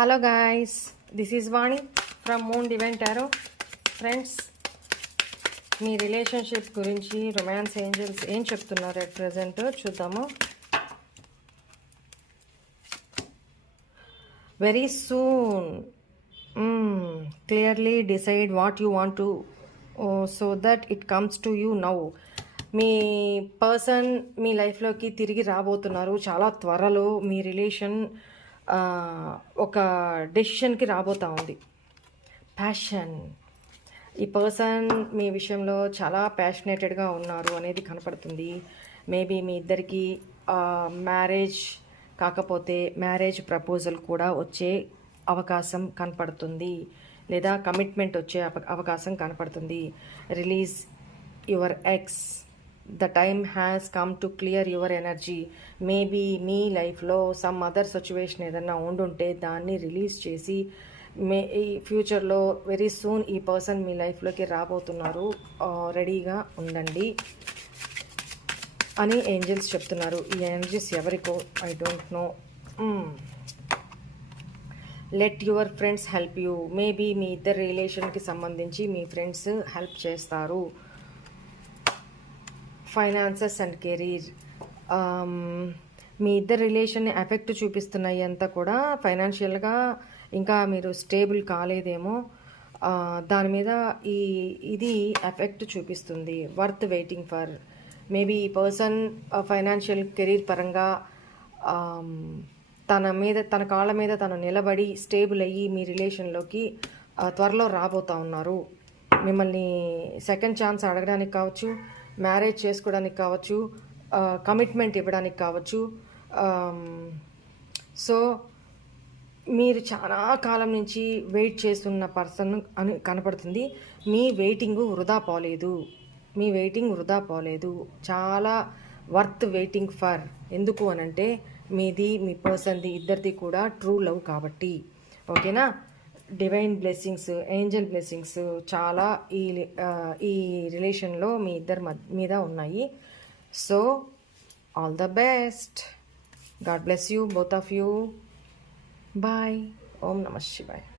Hello guys this is Vani from moon divine tarot friends me relationship గురించి romance angels ఏం చెప్తున్నారు at present చూద్దాము. Very soon clearly decide what you want to so that it comes to you now me person మీ లైఫ్లోకి తిరిగి రాబోతున్నారు. చాలా త్వరలో మీ రిలేషన్ ఒక డెసిషన్కి రాబోతా ఉంది. ప్యాషన్ ఈ పర్సన్ మీ విషయంలో చాలా ప్యాషనేటెడ్గా ఉన్నారు అనేది కనపడుతుంది. మేబీ మీ ఇద్దరికి మ్యారేజ్ కాకపోతే మ్యారేజ్ ప్రపోజల్ కూడా వచ్చే అవకాశం కనపడుతుంది. లేదా కమిట్మెంట్ వచ్చే అవకాశం కనపడుతుంది. Release your ex the time has come to clear your energy maybe మీ లైఫ్లో సమ్ అదర్ సిచ్యువేషన్ ఏదన్నా ఉండుంటే దాన్ని రిలీజ్ చేసి మే ఈ ఫ్యూచర్లో వెరీ సూన్ ఈ పర్సన్ మీ లైఫ్లోకి రాబోతున్నారు రెడీగా ఉండండి అని ఏంజల్స్ చెప్తున్నారు. ఈ ఎనర్జీస్ ఎవరికో? I don't know let your friends help you maybe మీ ఇద్దరు రిలేషన్కి సంబంధించి మీ ఫ్రెండ్స్ హెల్ప్ చేస్తారు. ఫైనాన్సెస్ అండ్ కెరీర్ మీ ఇద్దరు రిలేషన్ని ఎఫెక్ట్ చూపిస్తున్నాయి అంతా కూడా ఫైనాన్షియల్గా ఇంకా మీరు స్టేబుల్ కాలేదేమో. దాని మీద ఈ ఇది ఎఫెక్ట్ చూపిస్తుంది. వర్త్ వెయిటింగ్ ఫర్ మేబీ ఈ పర్సన్ ఫైనాన్షియల్ కెరీర్ పరంగా um, తన మీద తన కాళ్ళ మీద తను నిలబడి స్టేబుల్ అయ్యి మీ రిలేషన్లోకి త్వరలో రాబోతా ఉన్నారు. మిమ్మల్ని సెకండ్ ఛాన్స్ అడగడానికి కావచ్చు మ్యారేజ్ చేసుకోవడానికి కావచ్చు కమిట్మెంట్ ఇవ్వడానికి కావచ్చు సో మీరు చాలా కాలం నుంచి వెయిట్ చేస్తున్న పర్సన్ అని కనపడుతుంది. మీ వెయిటింగ్ వృధా పోలేదు. మీ వెయిటింగ్ వృధా పోలేదు. చాలా వర్త్ వెయిటింగ్ ఫర్ ఎందుకు అనంటే మీది మీ పర్సన్ది ఇద్దరిది కూడా ట్రూ లవ్ కాబట్టి. ఓకేనా? డివైన్ బ్లెస్సింగ్స్ ఏంజల్ బ్లెస్సింగ్స్ చాలా ఈ ఈ రిలేషన్లో మీ ఇద్దరి మీద ఉన్నాయి. So all the best God bless you both of you bye ఓం నమ శివాయ్